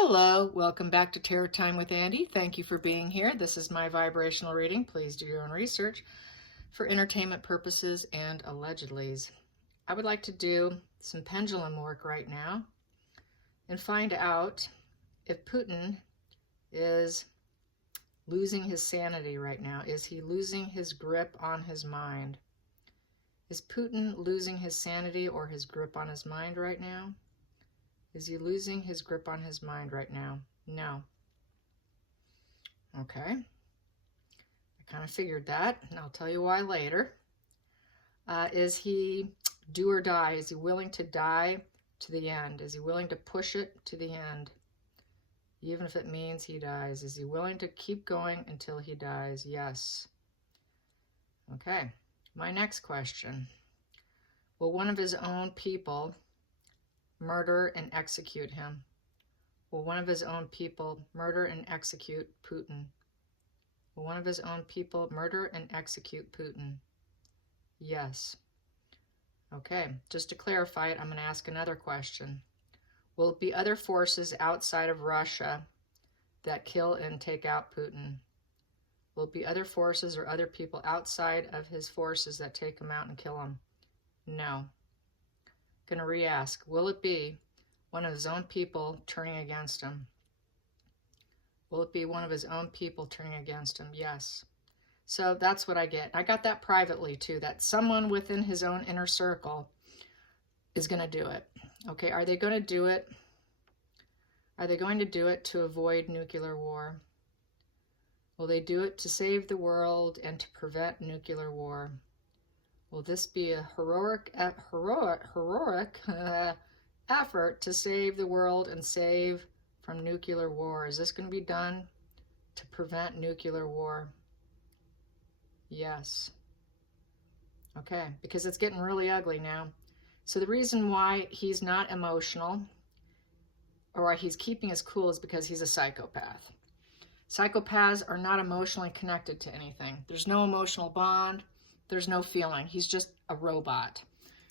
Hello, welcome back to Tarot Time with Andy. Thank you for being here. This is my vibrational reading. Please do your own research for entertainment purposes and allegedlys. I would like to do some pendulum work right now and find out if Putin is losing his sanity right now. Is he losing his grip on his mind? Is Putin losing his sanity or his grip on his mind right now? Is he losing his grip on his mind right now? No. Okay. I kind of figured that, and I'll tell you why later. Is he do or die? Is he willing to die to the end? Is he willing to push it to the end? Even if it means he dies. Is he willing to keep going until he dies? Yes. Okay. My next question. Will one of his own people murder and execute him? Will one of his own people murder and execute Putin? Will one of his own people murder and execute Putin? Yes. Okay, just to clarify it, I'm going to ask another question. Will it be other forces outside of Russia that kill and take out Putin? Will it be other forces or other people outside of his forces that take him out and kill him? No. Going to re-ask, will it be one of his own people turning against him? Will it be one of his own people turning against him? Yes. So that's what I get. I got that privately too, that someone within his own inner circle is going to do it. Okay, are they going to do it? Are they going to do it to avoid nuclear war? Will they do it to save the world and to prevent nuclear war? Will this be a heroic effort to save the world and save from nuclear war? Is this going to be done to prevent nuclear war? Yes. Okay, because it's getting really ugly now. So the reason why he's not emotional or why he's keeping his cool is because he's a psychopath. Psychopaths are not emotionally connected to anything. There's no emotional bond. There's no feeling. He's just a robot.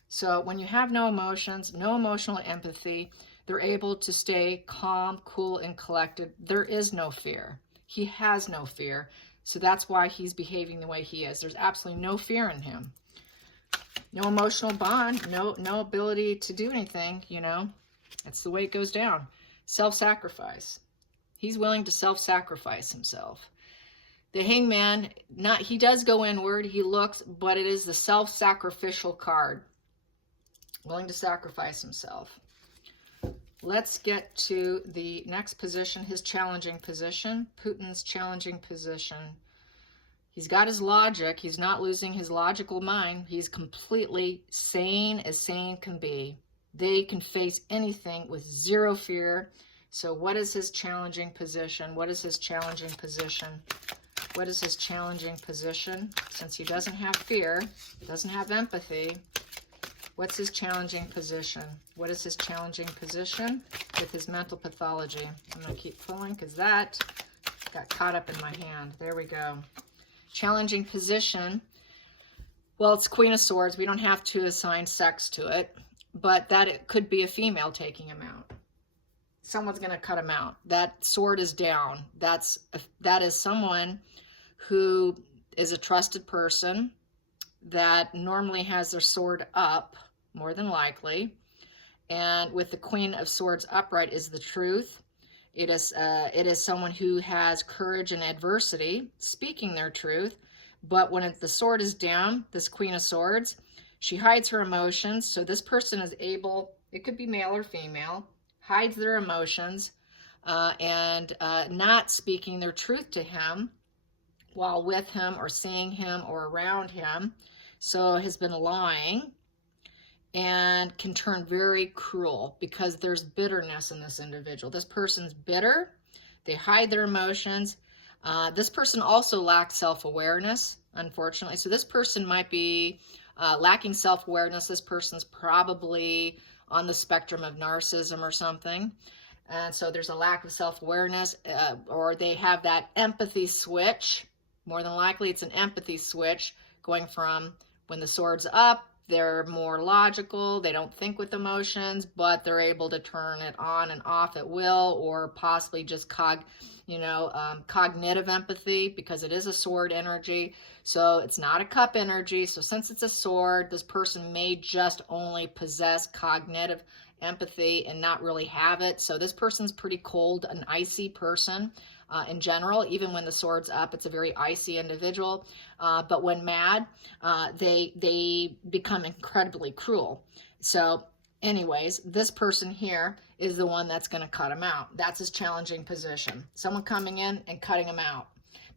So when you have no emotions, no emotional empathy, they're able to stay calm, cool, and collected. There is no fear. He has no fear. So that's why he's behaving the way he is. There's absolutely no fear in him. No emotional bond, no ability to do anything, you know. That's the way it goes down. Self-sacrifice. He's willing to self-sacrifice himself. The hangman, he does go inward, he looks, but it is the self-sacrificial card. Willing to sacrifice himself. Let's get to the next position, his challenging position. Putin's challenging position. He's got his logic. He's not losing his logical mind. He's completely sane as sane can be. They can face anything with zero fear. So what is his challenging position? What is his challenging position? What is his challenging position? Since he doesn't have fear, doesn't have empathy, what's his challenging position? What is his challenging position with his mental pathology? I'm going to keep pulling because that got caught up in my hand. There we go. Challenging position. Well, it's Queen of Swords. We don't have to assign sex to it, but that it could be a female taking him out. Someone's going to cut him out. That sword is down. That is someone who is a trusted person that normally has their sword up, more than likely. And with the Queen of Swords upright is the truth. It is someone who has courage in adversity, speaking their truth. But when the sword is down, this Queen of Swords, she hides her emotions. So this person is able, it could be male or female, hides their emotions and not speaking their truth to him while with him or seeing him or around him. So has been lying and can turn very cruel because there's bitterness in this individual. This person's bitter. They hide their emotions. This person also lacks self-awareness, unfortunately. So this person might be lacking self-awareness. This person's probably on the spectrum of narcissism or something. And so there's a lack of self-awareness, or they have that empathy switch. More than likely, it's an empathy switch going from when the sword's up, They're more logical. They don't think with emotions, but they're able to turn it on and off at will, or possibly just cognitive empathy, because it is a sword energy. So it's not a cup energy. So since it's a sword, this person may just only possess cognitive empathy and not really have it. So this person's pretty cold, an icy person. In general, even when the sword's up, it's a very icy individual. But when mad, they become incredibly cruel. So anyways, this person here is the one that's going to cut him out. That's his challenging position. Someone coming in and cutting him out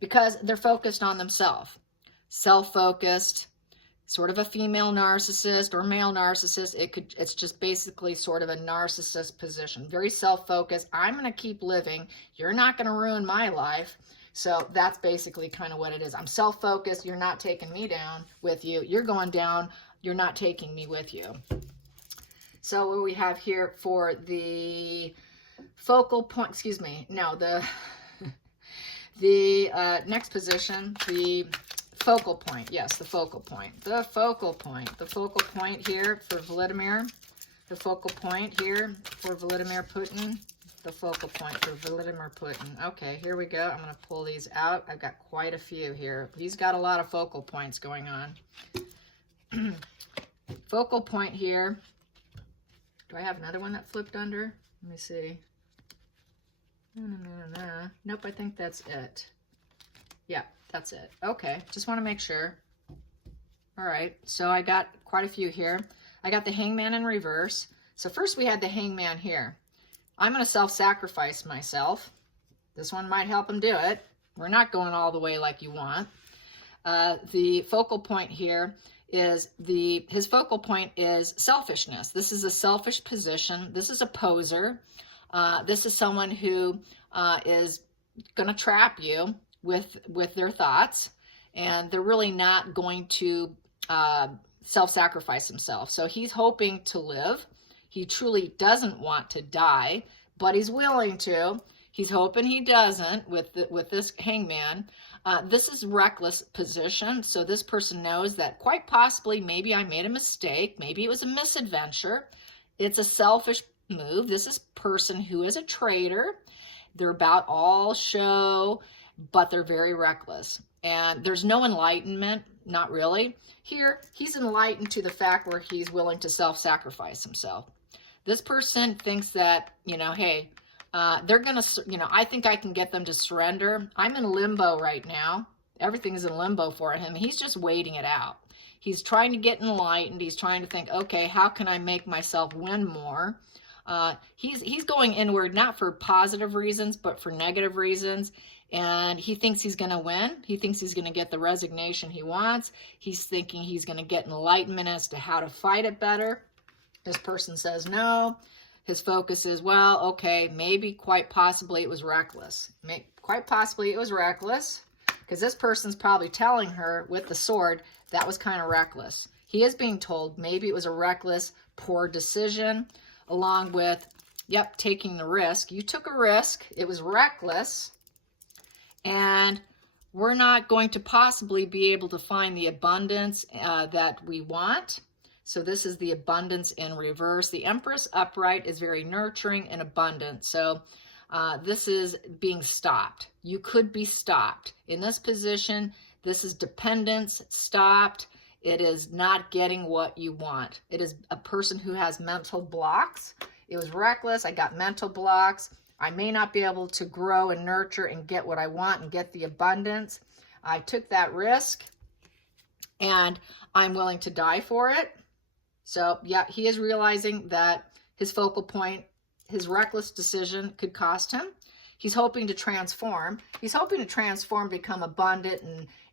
because they're focused on themselves. Self-focused, sort of a female narcissist or male narcissist. It's just basically sort of a narcissist position. Very self-focused. I'm going to keep living. You're not going to ruin my life. So that's basically kind of what it is. I'm self-focused. You're not taking me down with you. You're going down. You're not taking me with you. So what we have here for the focal point, the next position, the focal point. Yes, the focal point. The focal point. The focal point here for Vladimir. The focal point here for Vladimir Putin. The focal point for Vladimir Putin. Okay, here we go. I'm going to pull these out. I've got quite a few here. He's got a lot of focal points going on. Focal point here. Do I have another one that flipped under? Let me see. Nope, I think that's it. Yeah, that's it. Okay, just want to make sure. All right, so I got quite a few here. I got the Hangman in reverse. So first we had the Hangman here. I'm going to self-sacrifice myself. This one might help him do it. We're not going all the way like you want. The focal point here is his focal point is selfishness. This is a selfish position. This is a poser. This is someone who is going to trap you with their thoughts, and they're really not going to self-sacrifice himself. So he's hoping to live. He truly doesn't want to die, but he's willing to. He's hoping he doesn't with this Hangman. This is reckless position. So this person knows that quite possibly maybe I made a mistake. Maybe it was a misadventure. It's a selfish move. This is person who is a traitor. They're about all show, but they're very reckless. And there's no enlightenment, not really. Here, he's enlightened to the fact where he's willing to self-sacrifice himself. This person thinks that, hey, they're going to, I think I can get them to surrender. I'm in limbo right now. Everything's in limbo for him. He's just waiting it out. He's trying to get enlightened. He's trying to think, okay, how can I make myself win more? He's going inward, not for positive reasons, but for negative reasons. And he thinks he's going to win. He thinks he's going to get the resignation he wants. He's thinking he's going to get enlightenment as to how to fight it better. This person says no. His focus is, well, okay, maybe quite possibly it was reckless. Quite possibly it was reckless, because this person's probably telling her with the sword that was kind of reckless. He is being told maybe it was a reckless, poor decision, along with, yep, taking the risk. You took a risk. It was reckless. And we're not going to possibly be able to find the abundance that we want. So this is the abundance in reverse. The Empress upright is very nurturing and abundant. So this is being stopped. You could be stopped. In this position, this is dependence, stopped. It is not getting what you want. It is a person who has mental blocks. It was reckless. I got mental blocks. I may not be able to grow and nurture and get what I want and get the abundance. I took that risk, and I'm willing to die for it. So, yeah, he is realizing that his focal point, his reckless decision could cost him. He's hoping to transform. He's hoping to transform, become abundant,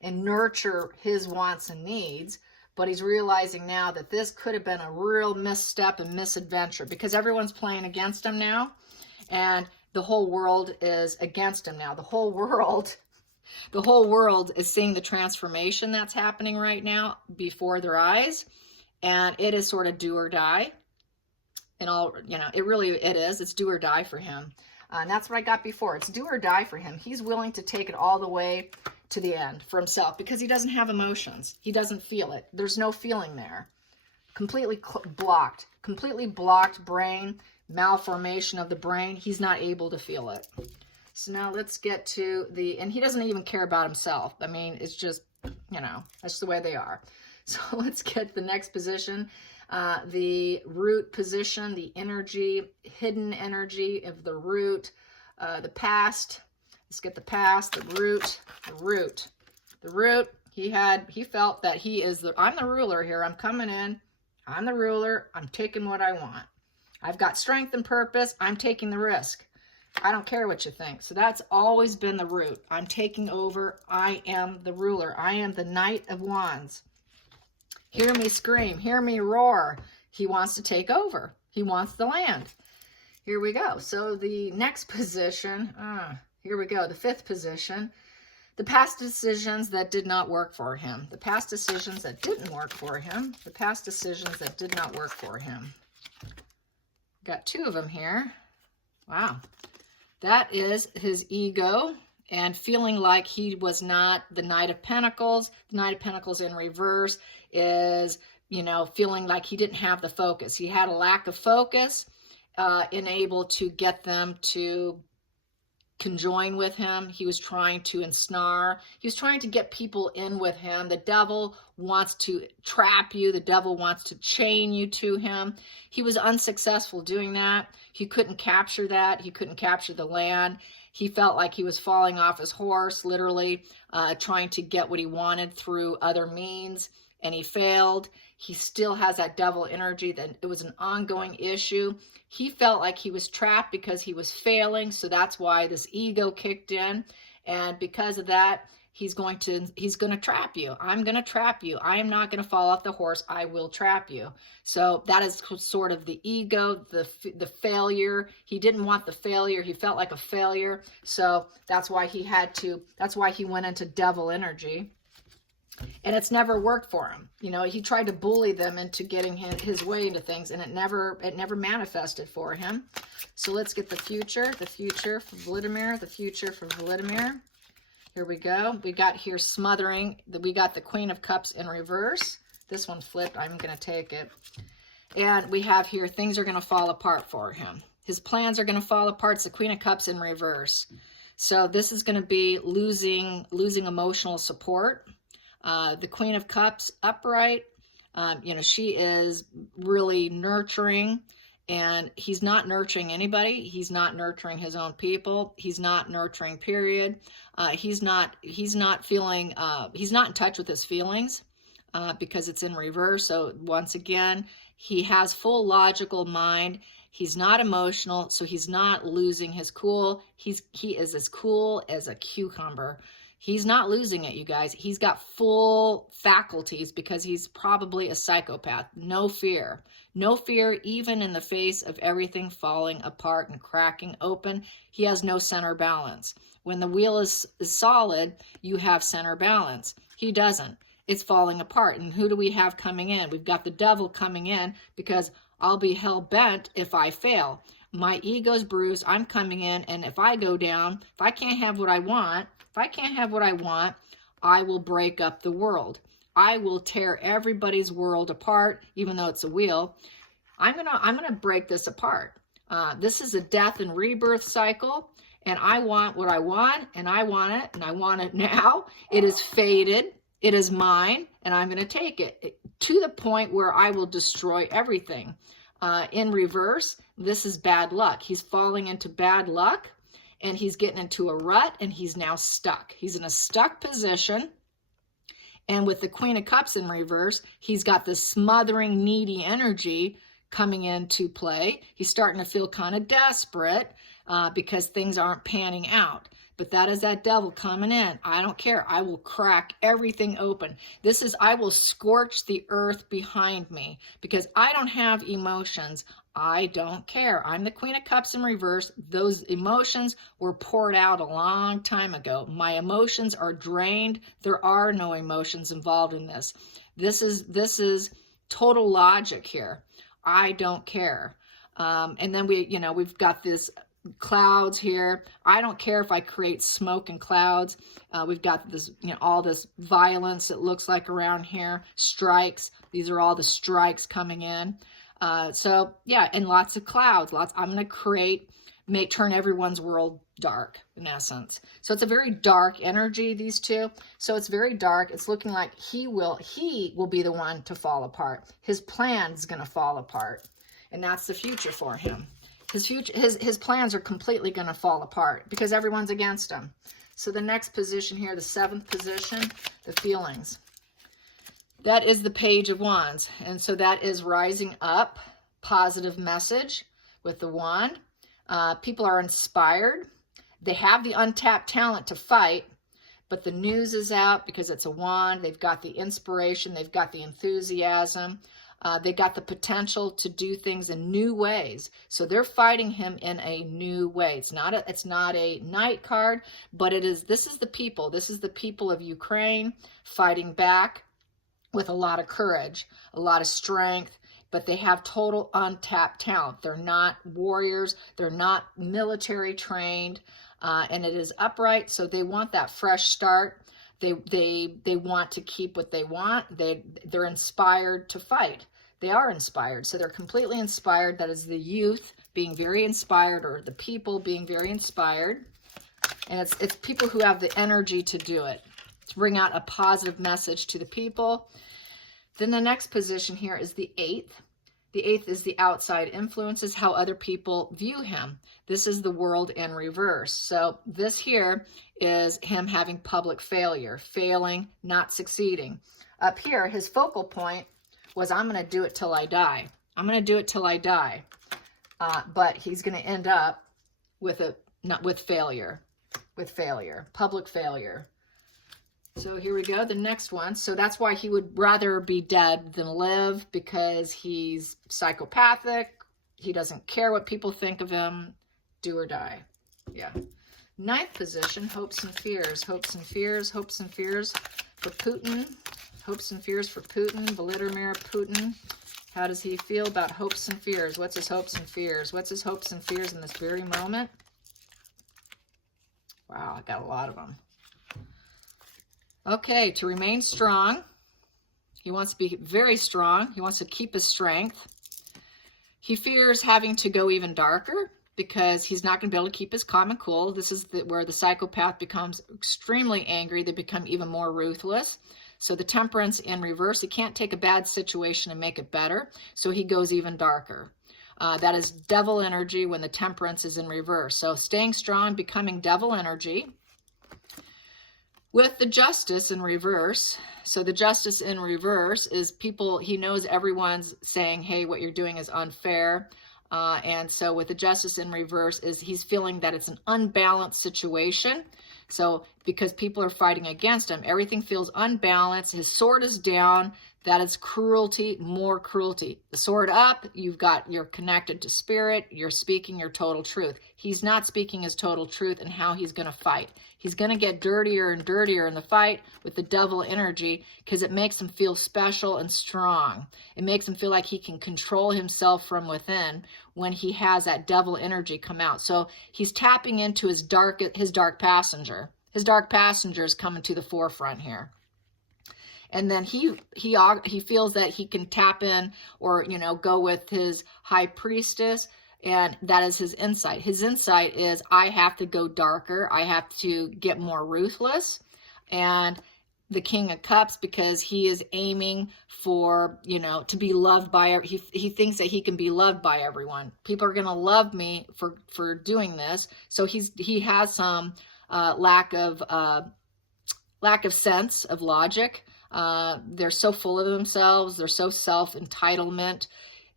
and nurture his wants and needs. But he's realizing now that this could have been a real misstep and misadventure, because everyone's playing against him now. And the whole world is against him now. The whole world is seeing the transformation that's happening right now before their eyes. And it is sort of do or die. And all, it is. It's do or die for him. And that's what I got before. It's do or die for him. He's willing to take it all the way to the end for himself, because he doesn't have emotions. He doesn't feel it. There's no feeling there. completely blocked brain, malformation of the brain. He's not able to feel it. So now let's get to and he doesn't even care about himself. I mean, it's just, you know, that's the way they are. So let's get the next position, the root position, the energy, hidden energy of the root, the past. Let's get the past, the root, the root. The root, he felt that I'm the ruler here. I'm coming in. I'm the ruler. I'm taking what I want. I've got strength and purpose. I'm taking the risk. I don't care what you think. So that's always been the root. I'm taking over. I am the ruler. I am the Knight of Wands. Hear me scream. Hear me roar. He wants to take over. He wants the land. Here we go. So the next position, here we go. The fifth position, the past decisions that did not work for him. The past decisions that didn't work for him. The past decisions that did not work for him. Got two of them here. Wow. That is his ego and feeling like he was not the Knight of Pentacles. The Knight of Pentacles in reverse is, you know, feeling like he didn't have the focus. He had a lack of focus, able to get them to conjoin with him. He was trying to ensnare. He was trying to get people in with him. The devil wants to trap you. The devil wants to chain you to him. He was unsuccessful doing that. He couldn't capture that. He couldn't capture the land. He felt like he was falling off his horse, literally trying to get what he wanted through other means, and he failed. He still has that devil energy. That it was an ongoing issue. He felt like he was trapped because he was failing, so that's why this ego kicked in, and because of that, he's going to trap you. I'm going to trap you. I am not going to fall off the horse. I will trap you. So that is sort of the ego, the failure. He didn't want the failure. He felt like a failure, so that's why he went into devil energy. And it's never worked for him. You know, he tried to bully them into getting his way into things, and it never manifested for him. So let's get the future for Vladimir, the future for Vladimir. Here we go. We got here smothering. We got the Queen of Cups in reverse. This one flipped. I'm going to take it. And we have here things are going to fall apart for him. His plans are going to fall apart. It's the Queen of Cups in reverse. So this is going to be losing emotional support. The Queen of Cups upright, you know, she is really nurturing, and he's not nurturing anybody. He's not nurturing his own people. He's not nurturing, period. He's not feeling, he's not in touch with his feelings because it's in reverse. So once again, he has full logical mind. He's not emotional, so he's not losing his cool. He is as cool as a cucumber. He's not losing it, you guys. He's got full faculties because he's probably a psychopath. No fear. No fear, even in the face of everything falling apart and cracking open. He has no center balance. When the wheel is solid, you have center balance. He doesn't. It's falling apart. And who do we have coming in? We've got the devil coming in because I'll be hell-bent if I fail. My ego's bruised. I'm coming in, and if I go down, if I can't have what I want, I will break up the world. I will tear everybody's world apart, even though it's a wheel. I'm gonna break this apart. This is a death and rebirth cycle, and I want what I want, and I want it, and I want it now. It is fated. It is mine, and I'm going to take it to the point where I will destroy everything. In reverse, this is bad luck. He's falling into bad luck, and he's getting into a rut, and he's now stuck. He's in a stuck position, and with the Queen of Cups in reverse, he's got this smothering, needy energy coming into play. He's starting to feel kind of desperate because things aren't panning out. But that is that devil coming in. I don't care. I will crack everything open. This is, I will scorch the earth behind me because I don't have emotions. I don't care. I'm the Queen of Cups in reverse. Those emotions were poured out a long time ago. My emotions are drained. There are no emotions involved in this. This is total logic here. I don't care. And then we've got this clouds here. I don't care if I create smoke and clouds. We've got this, all this violence it looks like around here. Strikes. These are all the strikes coming in. So yeah, and lots of clouds. I'm going to turn everyone's world dark, in essence. So it's a very dark energy, these two. So it's very dark. It's looking like he will be the one to fall apart. His plan is going to fall apart. And that's the future for him. His plans are completely going to fall apart because everyone's against him. So the next position here, the 7th position, the feelings. That is the Page of Wands. And so that is rising up, positive message with the wand. People are inspired. They have the untapped talent to fight, but the news is out because it's a wand. They've got the inspiration. They've got the enthusiasm. They got the potential to do things in new ways. So they're fighting him in a new way. It's not a knight card, but this is the people. This is the people of Ukraine fighting back with a lot of courage, a lot of strength, but they have total untapped talent. They're not warriors. They're not military trained, and it is upright. So they want that fresh start. They want to keep what they want. They're inspired to fight. They are inspired. So they're completely inspired. That is the youth being very inspired, or the people being very inspired. And it's people who have the energy to do it, to bring out a positive message to the people. Then the next position here is the 8th. The 8th is the outside influences, how other people view him. This is the world in reverse. So this here is him having public failure, failing, not succeeding. Up here, his focal point was, I'm going to do it till I die. I'm going to do it till I die. But he's going to end up with failure, public failure. So here we go, the next one. So that's why he would rather be dead than live, because he's psychopathic. He doesn't care what people think of him. Do or die. Yeah. 9th position, hopes and fears. Hopes and fears, hopes and fears for Putin. Hopes and fears for Putin. Vladimir Putin. How does he feel about hopes and fears? What's his hopes and fears? What's his hopes and fears in this very moment? Wow, I got a lot of them. Okay, to remain strong. He wants to be very strong. He wants to keep his strength. He fears having to go even darker because he's not going to be able to keep his calm and cool. This is where the psychopath becomes extremely angry. They become even more ruthless. So the temperance in reverse, he can't take a bad situation and make it better. So he goes even darker. That is devil energy when the temperance is in reverse. So staying strong, becoming devil energy. With the justice in reverse, so the justice in reverse is people, he knows everyone's saying, hey, what you're doing is unfair. And so with the justice in reverse is he's feeling that it's an unbalanced situation. So because people are fighting against him, everything feels unbalanced. His sword is down. That is cruelty, more cruelty. The sword up, you're connected to spirit. You're speaking your total truth. He's not speaking his total truth and how he's going to fight. He's going to get dirtier and dirtier in the fight with the devil energy because it makes him feel special and strong. It makes him feel like he can control himself from within when he has that devil energy come out. So he's tapping into his dark passenger. His dark passenger is coming to the forefront here. And then he feels that he can tap in or, go with his high priestess, and that is his insight. His insight is, I have to go darker. I have to get more ruthless. And the King of Cups, because he is aiming for, to be loved by, he thinks that he can be loved by everyone. People are going to love me for doing this. So he has some lack of sense of logic. They're so full of themselves. They're so self-entitlement.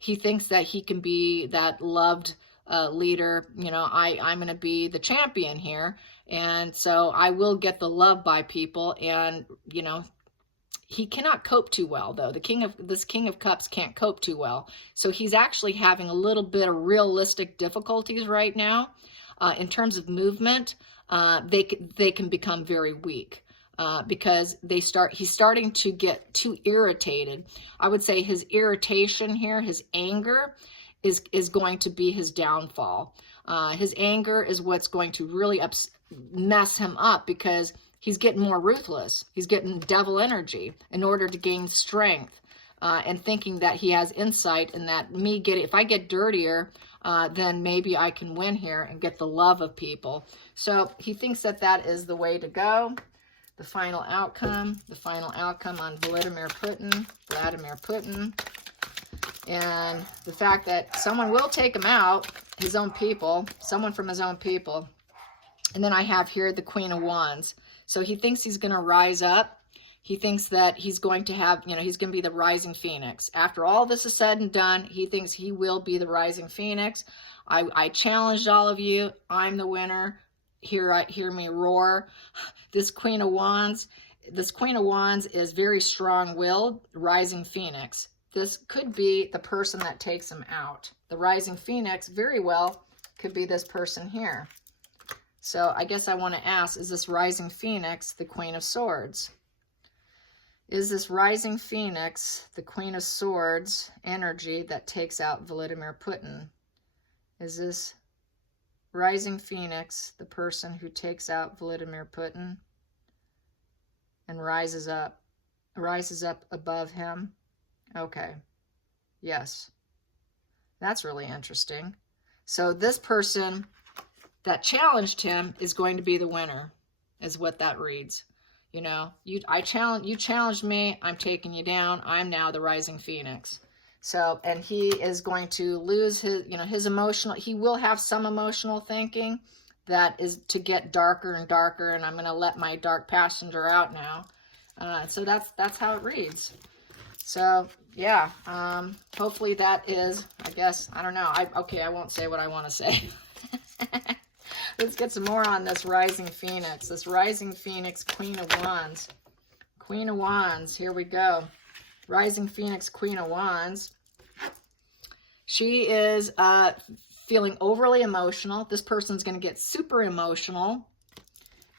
He thinks that he can be that loved leader. I'm going to be the champion here. And so I will get the love by people. And, he cannot cope too well, though. This King of Cups can't cope too well. So he's actually having a little bit of realistic difficulties right now. In terms of movement, they can become very weak. Because he's starting to get too irritated. I would say his irritation here, his anger, is going to be his downfall. His anger is what's going to really mess him up, because he's getting more ruthless. He's getting devil energy in order to gain strength, and thinking that he has insight, and that if I get dirtier, then maybe I can win here and get the love of people. So he thinks that that is the way to go. The final outcome on Vladimir Putin. And the fact that someone will take him out, his own people, someone from his own people. And then I have here the Queen of Wands. So he thinks he's going to rise up. He thinks that he's going to have, he's going to be the rising phoenix. After all this is said and done, he thinks he will be the rising phoenix. I challenged all of you. I'm the winner. Hear me roar. This Queen of Wands is very strong-willed, rising phoenix. This could be the person that takes him out. The rising phoenix very well could be this person here. So I guess I want to ask, is this rising phoenix the Queen of Swords? Is this rising phoenix the Queen of Swords energy that takes out Vladimir Putin? Is this rising phoenix the person who takes out Vladimir Putin and rises up above him? Okay. Yes. That's really interesting. So this person that challenged him is going to be the winner, is what that reads. You challenged me, I'm taking you down. I'm now the rising phoenix. So, and he is going to lose his, his emotional, he will have some emotional thinking that is to get darker and darker, and I'm going to let my dark passenger out now. So that's how it reads. So, yeah, hopefully that is, I guess, I don't know. I won't say what I want to say. Let's get some more on this rising phoenix. This rising phoenix, Queen of Wands. Queen of Wands, here we go. Rising phoenix, Queen of Wands. She is feeling overly emotional. This person's going to get super emotional,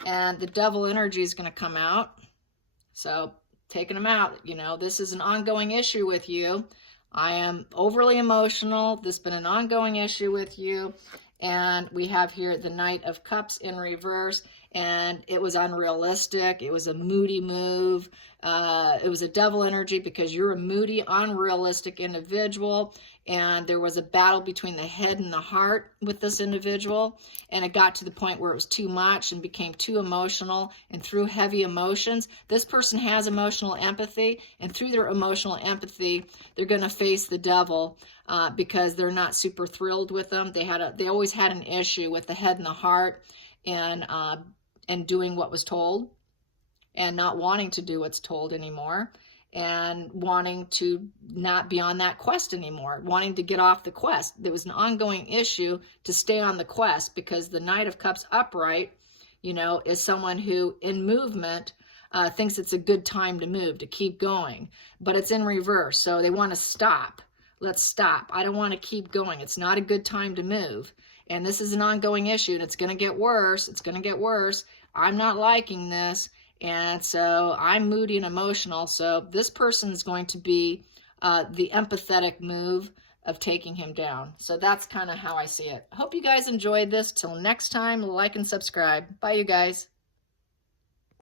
and the devil energy is going to come out. So taking them out, this is an ongoing issue with you. I am overly emotional. This has been an ongoing issue with you. And we have here the Knight of Cups in reverse, and it was unrealistic. It was a moody move. It was a devil energy because you're a moody, unrealistic individual, and there was a battle between the head and the heart with this individual, and it got to the point where it was too much and became too emotional, and through heavy emotions, this person has emotional empathy, and through their emotional empathy, they're going to face the devil because they're not super thrilled with them. They always had an issue with the head and the heart, and doing what was told, and not wanting to do what's told anymore, and wanting to not be on that quest anymore, wanting to get off the quest. There was an ongoing issue to stay on the quest, because the Knight of Cups upright, is someone who in movement thinks it's a good time to move, to keep going, but it's in reverse. So they want to stop. Let's stop. I don't want to keep going. It's not a good time to move. And this is an ongoing issue, and it's going to get worse. It's going to get worse. I'm not liking this. And so I'm moody and emotional. So this person is going to be the empathetic move of taking him down. So that's kind of how I see it. Hope you guys enjoyed this. Till next time, like and subscribe. Bye, you guys.